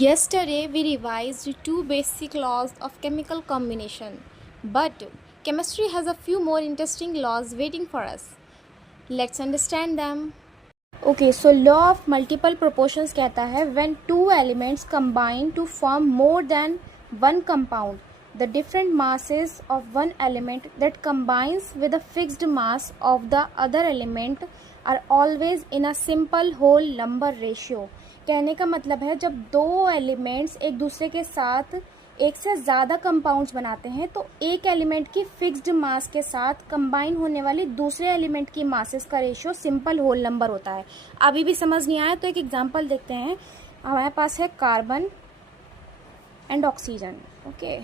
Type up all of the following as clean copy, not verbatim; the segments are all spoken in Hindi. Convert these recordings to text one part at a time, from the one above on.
Yesterday we revised two basic laws of chemical combination, but chemistry has a few more interesting laws waiting for us. Let's understand them. Okay, so law of multiple proportions कहता है when two elements combine to form more than one compound, the different masses of one element that combines with a fixed mass of the other element are always in a simple whole number ratio. कहने का मतलब है जब दो एलिमेंट्स एक दूसरे के साथ एक से ज़्यादा कंपाउंड्स बनाते हैं तो एक एलिमेंट की फिक्स्ड मास के साथ कंबाइन होने वाली दूसरे एलिमेंट की मासेस का रेशियो सिंपल होल नंबर होता है. अभी भी समझ नहीं आया तो एक एग्जांपल देखते हैं. हमारे पास है carbon and oxygen. Okay,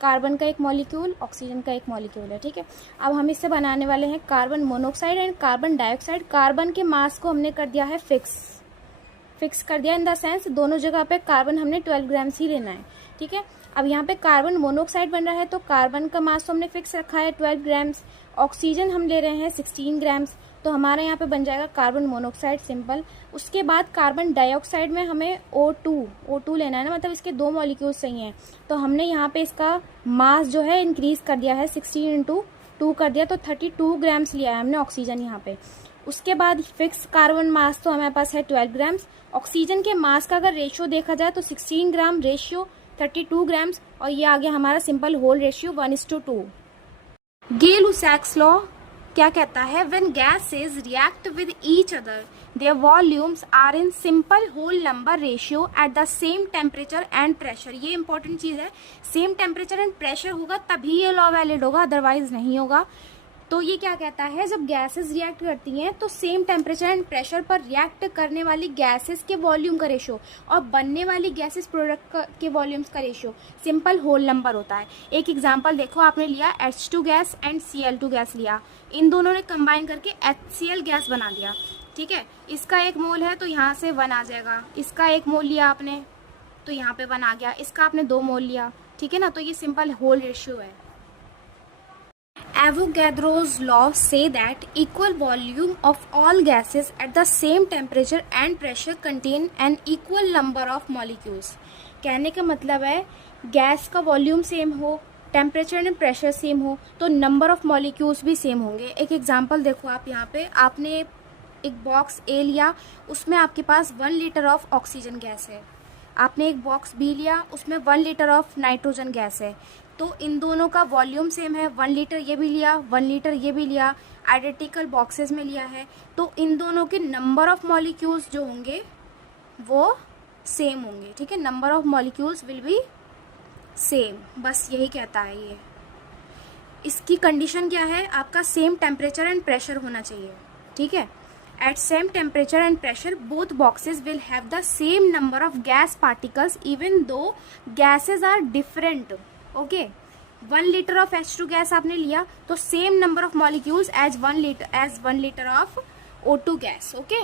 carbon का एक मॉलिक्यूल, ऑक्सीजन का एक मॉलिक्यूल है. ठीक है, अब हम इससे बनाने वाले हैं carbon monoxide and carbon dioxide. Carbon के मास को हमने कर दिया है फिक्स कर दिया इन द सेंस दोनों जगह पे कार्बन हमने 12 ग्राम्स ही लेना है. ठीक है, अब यहाँ पे कार्बन मोनोऑक्साइड बन रहा है तो कार्बन का मास तो हमने फिक्स रखा है 12 ग्राम्स. ऑक्सीजन हम ले रहे हैं 16 ग्राम्स, तो हमारा यहाँ पे बन जाएगा कार्बन मोनोऑक्साइड सिंपल. उसके बाद कार्बन डाइऑक्साइड में हमें O2 लेना है ना, मतलब इसके दो मॉलिक्यूल्स सही हैं, तो हमने यहाँ पे इसका मास जो है इंक्रीज कर दिया है, 16 इंटू 2 कर दिया, तो 32 ग्राम्स लिया है हमने ऑक्सीजन यहाँ पे. उसके बाद फिक्स कार्बन मास तो हमारे पास है 12 ग्राम्स. ऑक्सीजन के मास का अगर रेशियो देखा जाए तो 16 ग्राम रेशियो 32 ग्राम्स, और ये आ गया हमारा simple whole ratio 1:2. Gay-Lussac's law क्या कहता है? When gases react with each other, their volumes are in simple whole number ratio at the same temperature and pressure. ये इंपॉर्टेंट चीज है. सेम टेम्परेचर एंड प्रेशर होगा तभी ये लॉ वैलिड होगा, अदरवाइज नहीं होगा. तो ये क्या कहता है, जब गैसेस रिएक्ट करती हैं तो सेम टेम्परेचर एंड प्रेशर पर रिएक्ट करने वाली गैसेस के वॉल्यूम का रेशियो और बनने वाली गैसेस प्रोडक्ट के वॉल्यूम्स का रेशियो सिंपल होल नंबर होता है. एक एग्जांपल देखो, आपने लिया H2 gas and Cl2 gas लिया, इन दोनों ने कंबाइन करके HCl गैस बना दिया. ठीक है, इसका एक मोल है तो यहाँ से 1 आ जाएगा. इसका एक मोल लिया आपने तो यहाँ पे 1 आ गया. इसका आपने 2 मोल लिया. ठीक है ना, तो ये सिंपल होल रेशियो है. Avogadro's law say that equal volume of all gases at the same temperature and pressure contain an equal number of molecules. कहने का मतलब है गैस का वॉल्यूम सेम हो, टेम्परेचर एंड प्रेशर सेम हो, तो नंबर ऑफ मॉलिक्यूल्स भी सेम होंगे. एक एग्जांपल देखो आप, यहाँ पे आपने एक बॉक्स ए लिया, उसमें आपके पास 1 लीटर ऑफ ऑक्सीजन गैस है. आपने एक बॉक्स बी लिया, उसमें 1 लीटर ऑफ नाइट्रोजन गैस है. तो इन दोनों का वॉल्यूम सेम है. 1 लीटर ये भी लिया, 1 लीटर ये भी लिया, आइडेंटिकल बॉक्सेस में लिया है, तो इन दोनों के नंबर ऑफ मॉलिक्यूल्स जो होंगे वो सेम होंगे. ठीक है, number of molecules will be same. बस यही कहता है ये. इसकी कंडीशन क्या है, आपका सेम टेम्परेचर एंड प्रेशर होना चाहिए. ठीक है, at same temperature and pressure both boxes will have the same number of gas particles even though gases are different. okay, 1 liter of H2 gas आपने लिया तो same number of molecules as 1 liter of O2 gas. okay.